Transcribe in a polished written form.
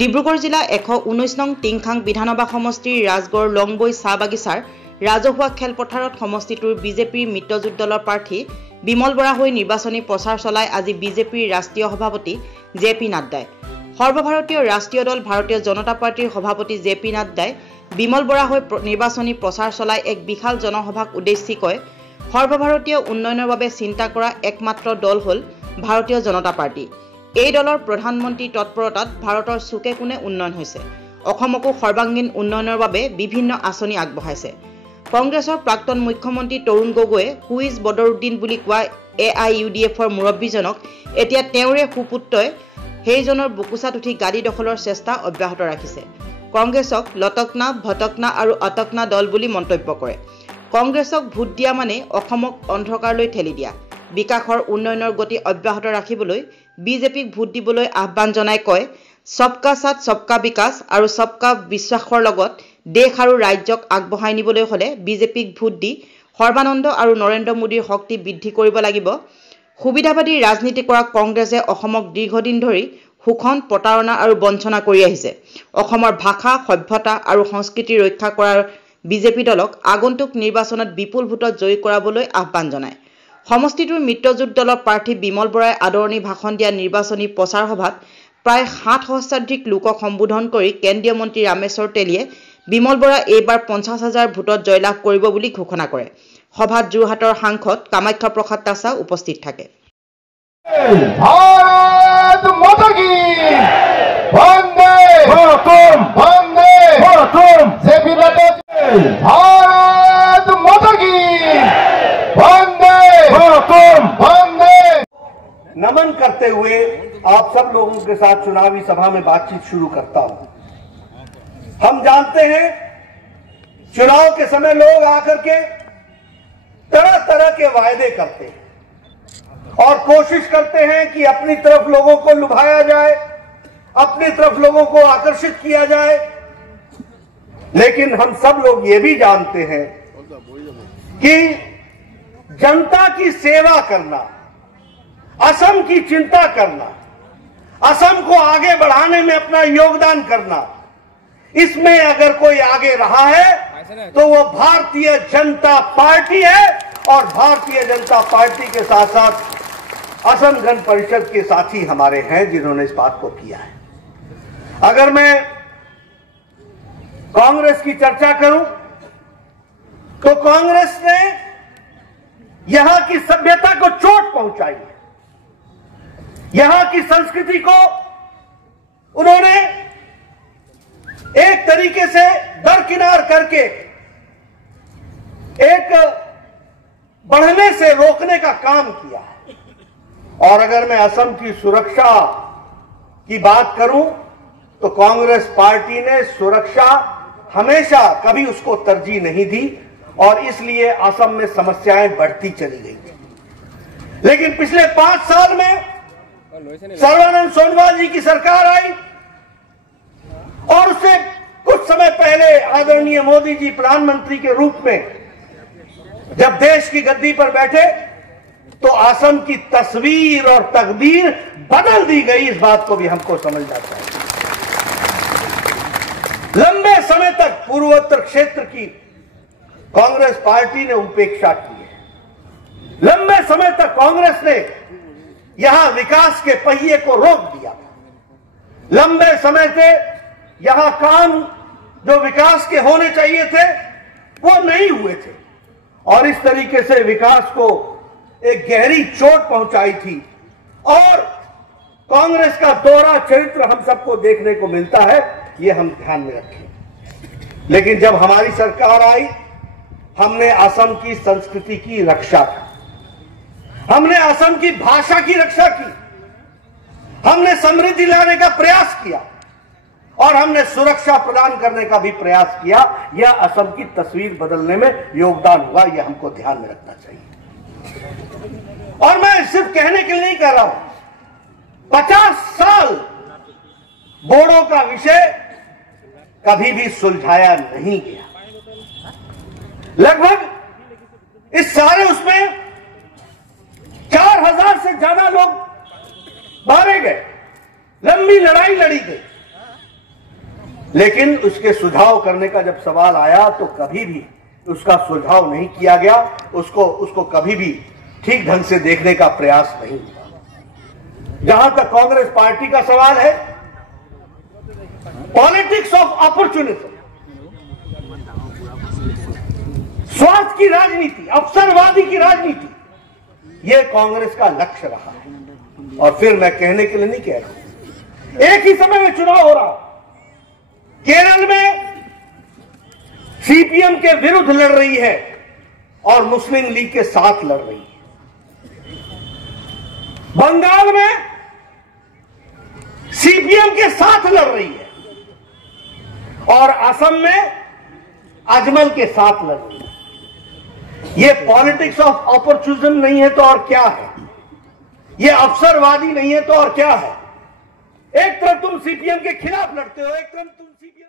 ডিব্ৰুগড় জিলা 119 নং টিংখাং বিধানসভা সমষ্টিৰ ৰাজগড় লংবৈ চাহ বাগিচাৰ ৰাজহুৱা খেলপথাৰত সমষ্টিটোৰ বিজেপিৰ মিত্ৰজোঁট দলৰ প্ৰাৰ্থী বিমল বৰা হৈ নিৰ্বাচনী প্ৰচাৰ চলাই আজি বিজেপিৰ ৰাষ্ট্ৰীয় সভাপতি জে.পি. নাড্ডাই সৰ্বভাৰতীয় ৰাষ্ট্ৰীয় দল ভাৰতীয় জনতা পাৰ্টিৰ সভাপতি জে.পি. নাড্ডাই বিমল বৰা হৈ নিৰ্বাচনী প্ৰচাৰ চলাই এক বিশাল জনসভাক উদ্দেশ্যি কয় সৰ্বভাৰতীয় উন্নয়নৰ বাবে চিন্তা কৰা একমাত্ৰ দল হ'ল ভাৰতীয় জনতা পাৰ্টি। এই দলৰ প্ৰধানমন্ত্ৰী তৎপৰতাত ভাৰতৰ চুকে কোণে উন্নয়ন হৈছে। অসমকো সৰ্বাংগীন উন্নয়নৰ বাবে বিভিন্ন আঁচনি আগবঢ়াইছে। কংগ্ৰেছৰ প্ৰাক্তন মুখ্যমন্ত্ৰী তৰুণ গগৈয়ে হুইজ বদৰুদ্দিন বুলি কোৱা AIUDFৰ মুৰব্বীজনক এতিয়া তেওঁৰে সুপুত্ৰই সেইজনৰ বুকুচাত উঠি গাদী দখলৰ চেষ্টা অব্যাহত ৰাখিছে। কংগ্ৰেছক লটকনা ভটকনা আৰু অটকনা দল বুলি মন্তব্য কৰে। কংগ্ৰেছক ভোট দিয়া মানে অসমক অন্ধকাৰলৈ ঠেলি দিয়া। বিকাশৰ উন্নয়নৰ গতি অব্যাহত ৰাখিবলৈ বিজেপিক ভোট দিবলৈ আহ্বান জনাই কয় সবকা সাথ সবকা বিকাশ আৰু সবকা বিশ্বাসৰ লগত দেশ আৰু ৰাজ্যক আগবঢ়াই নিবলৈ হলে বিজেপিক ভোট দি সৰ্বানন্দ আৰু নৰেন্দ্ৰ মোদীৰ শক্তি বৃদ্ধি কৰিব লাগিব। সুবিধাবাদী ৰাজনীতি কৰা কংগ্ৰেছে অসমক দীৰ্ঘদিন ধৰি শোষণ প্ৰতাৰণা আৰু বঞ্চনা কৰি আহিছে। অসমৰ ভাষা সভ্যতা আৰু সংস্কৃতি ৰক্ষা কৰাৰ বিজেপি দলক আগন্তুক নিৰ্বাচনত বিপুল ভোটত জয়ী কৰাবলৈ আহ্বান জনায়। সমষ্টিটোৰ মিত্ৰজোঁট দলৰ প্ৰাৰ্থী বিমল বৰাই আদৰণি ভাষণ দিয়া নিৰ্বাচনী প্ৰচাৰ সভাত প্ৰায় 7 সহস্ৰাধিক লোকক সম্বোধন কৰি কেন্দ্ৰীয় মন্ত্ৰী ৰামেশ্বৰ তেলীয়ে বিমল বৰা এইবাৰ 50,000 ভোটত জয়লাভ কৰিব বুলি ঘোষণা কৰে। সভাত যোৰহাটৰ সাংসদ কামাখ্যা প্ৰসাদ তাছা উপস্থিত থাকে। नमन करते हुए आप सब लोगों के साथ चुनावी सभा में बातचीत शुरू करता हूं। हम जानते हैं चुनाव के समय लोग आकर के तरह तरह के वायदे करते हैं और कोशिश करते हैं कि अपनी तरफ लोगों को लुभाया जाए, अपनी तरफ लोगों को आकर्षित किया जाए। लेकिन हम सब लोग ये भी जानते हैं कि जनता की सेवा करना, असम की चिंता करना, असम को आगे बढ़ाने में अपना योगदान करना, इसमें अगर कोई आगे रहा है तो वो भारतीय जनता पार्टी है और भारतीय जनता पार्टी के साथ साथ असम गण परिषद के साथी हमारे हैं जिन्होंने इस बात को किया है। अगर मैं कांग्रेस की चर्चा करूं तो कांग्रेस ने यहां की सभ्यता को चोट पहुंचाई है। यहां की संस्कृति को उन्होंने एक तरीके से दरकिनार करके एक बढ़ने से रोकने का काम किया है। और अगर मैं असम की सुरक्षा की बात करूं तो कांग्रेस पार्टी ने सुरक्षा हमेशा कभी उसको तरजीह नहीं दी और इसलिए असम में समस्याएं बढ़ती चली गई थी। लेकिन पिछले 5 साल में सर्बानंद सोनोवाल जी की सरकार आई और उससे कुछ समय पहले आदरणीय मोदी जी प्रधानमंत्री के रूप में जब देश की गद्दी पर बैठे तो असम की तस्वीर और तकदीर बदल दी गई। इस बात को भी हमको समझना चाहिए। लंबे समय तक पूर्वोत्तर क्षेत्र की कांग्रेस पार्टी ने उपेक्षा की है। लंबे समय तक कांग्रेस ने यहां विकास के पहिए को रोक दिया। लंबे समय से यहां काम जो विकास के होने चाहिए थे वो नहीं हुए थे और इस तरीके से विकास को एक गहरी चोट पहुंचाई थी। और कांग्रेस का दोहरा चरित्र हम सबको देखने को मिलता है, ये हम ध्यान में रखें। लेकिन जब हमारी सरकार आई हमने असम की संस्कृति की रक्षा की, हमने असम की भाषा की रक्षा की, हमने समृद्धि लाने का प्रयास किया और हमने सुरक्षा प्रदान करने का भी प्रयास किया। यह असम की तस्वीर बदलने में योगदान हुआ, यह हमको ध्यान में रखना चाहिए। और मैं सिर्फ कहने के लिए नहीं कह रहा हूं, 50 साल बोडो का विषय कभी भी सुलझाया नहीं गया। लगभग इस सारे उसमें 4000 से ज्यादा लोग मारे गए, लंबी लड़ाई लड़ी गई। लेकिन उसके सुझाव करने का जब सवाल आया तो कभी भी उसका सुझाव नहीं किया गया, उसको कभी भी ठीक ढंग से देखने का प्रयास नहीं हुआ। जहां तक कांग्रेस पार्टी का सवाल है, पॉलिटिक्स ऑफ अपॉर्चुनिज्म, स्वार्थ की राजनीति, अवसरवादी की राजनीति, यह कांग्रेस का लक्ष्य रहा है। और फिर मैं कहने के लिए नहीं कह रहा हूं, एक ही समय में चुनाव हो रहा, केरल में सीपीएम के विरुद्ध लड़ रही है और मुस्लिम लीग के साथ लड़ रही है। बंगाल में सीपीएम के साथ लड़ रही है और असम में अजमल के साथ लड़ रही है। यह पॉलिटिक्स ऑफ अपॉर्चुनिज्म नहीं है तो और क्या है? यह अवसरवादी नहीं है तो और क्या है? एक तरफ तुम सीपीएम के खिलाफ लड़ते हो, एक तरफ तुम सीपीएम